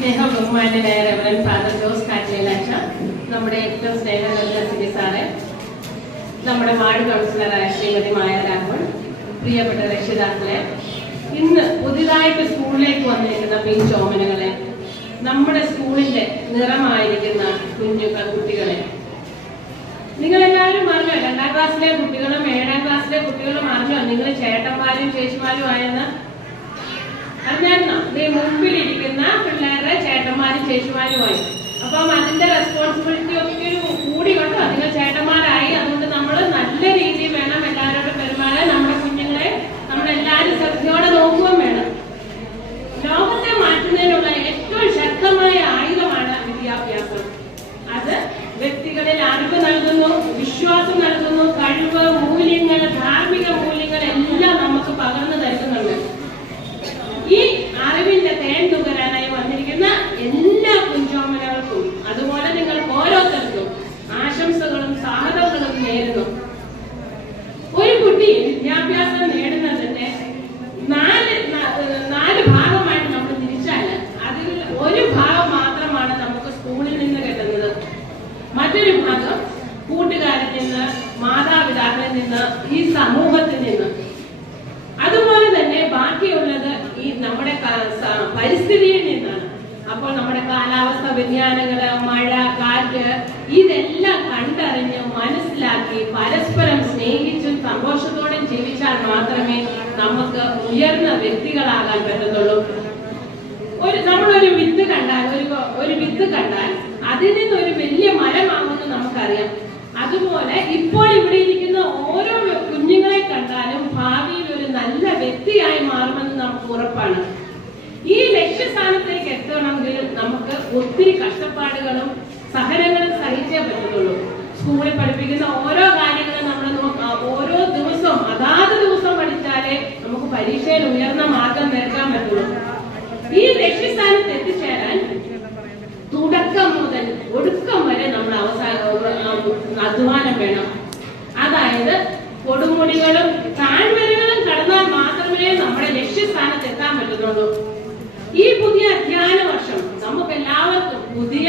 സ്നേഹ ബഹുമാന്യനായ Reverend father Jose കാറ്റിലേലച്ച, നമ്മുടെ ഏറ്റവും സ്നേഹനിധി സാറ്, നമ്മുടെ വാർഡ് കൗൺസിലറായ ശ്രീമതി മായ രാഘവൻ, പ്രിയപ്പെട്ട രക്ഷിതാക്കളെ, ഇന്ന് പുതിയതായിട്ട് സ്കൂളിലേക്ക് വന്നിരിക്കുന്ന പിഞ്ചോമനകളെ, നമ്മുടെ സ്കൂളിന്റെ നിറമായിരിക്കുന്ന കുട്ടികളെ, നിങ്ങളെല്ലാവരും അറിഞ്ഞോ? 2ാം ക്ലാസ്സിലെ കുട്ടികളും 7ാം ക്ലാസ്സിലെ കുട്ടികളും അറിഞ്ഞോ നിങ്ങൾ ചേട്ടന്മാരും ചേച്ചിമാരും ആയെന്ന്? അറിഞ്ഞായിരുന്നോ? ഈ മുമ്പിലിരിക്കുന്ന പിള്ളേരുടെ ചേട്ടന്മാരും ചേച്ചിമാരുമായി. അപ്പം അതിന്റെ റെസ്പോൺസിബിലിറ്റി ഒക്കെ കൂടി കൊണ്ടോ നിങ്ങൾ ചേട്ടന്മാരായി. അതുകൊണ്ട് നമ്മൾ നല്ല രീതിയിൽ വേണം എല്ലാവരോടും പെരുമാറാൻ. നമ്മുടെ കുഞ്ഞുങ്ങളെ നമ്മളെല്ലാവരും ശ്രദ്ധയോടെ നോക്കുകയും വേണം. ലോകത്തെ മാറ്റുന്നതിനുള്ള ഏറ്റവും ശക്തമായ ആയുധമാണ് വിദ്യാഭ്യാസം. അത് വ്യക്തികളിൽ അറിവ് നൽകുന്നു, വിശ്വാസം നൽകുന്നു, കഴിവ്, മൂല്യങ്ങൾ, ധാർമ്മിക മൂല്യങ്ങൾ എല്ലാം നമുക്ക് പകർന്നു നൽകുന്നുണ്ട്. ഈ അറിവിന്റെ തേൻ നുകരാനായി വന്നിരിക്കുന്ന എല്ലാ കുഞ്ചോമനകൾക്കും അതുപോലെ നിങ്ങൾക്ക് ഓരോരുത്തർക്കും ആശംസകളും സാഹചര്യങ്ങളും നേരുന്നു. ഒരു കുട്ടി വിദ്യാഭ്യാസം നേടുന്നതിന്റെ നാല് ഭാഗമായിട്ട് നമ്മൾ തിരിച്ചാൽ അതിൽ ഒരു ഭാഗം മാത്രമാണ് നമുക്ക് സ്കൂളിൽ നിന്ന് കിട്ടുന്നത്. മറ്റൊരു ഭാഗം കൂട്ടുകാരിൽ നിന്ന്, മാതാപിതാക്കളിൽ നിന്ന്, ഈ സമൂഹത്തിൽ നിന്ന്. അതുപോലെ തന്നെ ബാക്കിയുള്ളത് ഈ നമ്മുടെ പരിസ്ഥിതിയിൽ നിന്നാണ്. അപ്പോൾ നമ്മുടെ കാലാവസ്ഥ വ്യതിയാനങ്ങള്, മഴ, കാറ്റ്, ഇതെല്ലാം കണ്ടറിഞ്ഞ് മനസ്സിലാക്കി പരസ്പരം സ്നേഹിച്ചും സന്തോഷത്തോടെ ജീവിച്ചാൽ മാത്രമേ നമുക്ക് ഉയർന്ന വ്യക്തികളാകാൻ പറ്റത്തുള്ളൂ. നമ്മളൊരു വിത്ത് കണ്ടാൽ ഒരു വിത്ത് കണ്ടാൽ അതിൽ നിന്നൊരു വലിയ മരമാകുമെന്ന് നമുക്കറിയാം. അതുപോലെ ഇപ്പോൾ ഇവിടെ ഇരിക്കുന്ന ഓരോ കുഞ്ഞുങ്ങളെ കണ്ടാലും ഭാവിയിൽ ഒരു നല്ല വ്യക്തിയായി മാറുമെന്ന് നമുക്ക് ഉറപ്പാണ്. ഈ ലക്ഷ്യസ്ഥാനത്തേക്ക് എത്തണമെങ്കിൽ നമുക്ക് ഒത്തിരി കഷ്ടപ്പാടുകളും സഹനങ്ങളും സഹിച്ചേ പറ്റുള്ളൂ. സ്കൂളിൽ പഠിപ്പിക്കുന്ന ഓരോ കാര്യങ്ങളും നമ്മൾ ഓരോ ദിവസവും അതാത് ദിവസം പഠിച്ചാലേ നമുക്ക് പരീക്ഷയിൽ ഉയർന്ന മാർഗം നേടാൻ പറ്റുള്ളൂ. ഈ ലക്ഷ്യസ്ഥാനത്ത് എത്തിച്ചേരാൻ തുടക്കം മുതൽ ഒടുക്കം വരെ നമ്മൾ അധ്വാനം വേണം. അതായത് കൊടുമുടികളും താഴ്വരകളും കടന്നാൽ മാത്രമേ നമ്മുടെ ലക്ഷ്യസ്ഥാനത്ത് എത്താൻ പറ്റുന്നുള്ളൂ. ഈ പുതിയ അധ്യയന വർഷം നമുക്ക് എല്ലാവർക്കും പുതിയ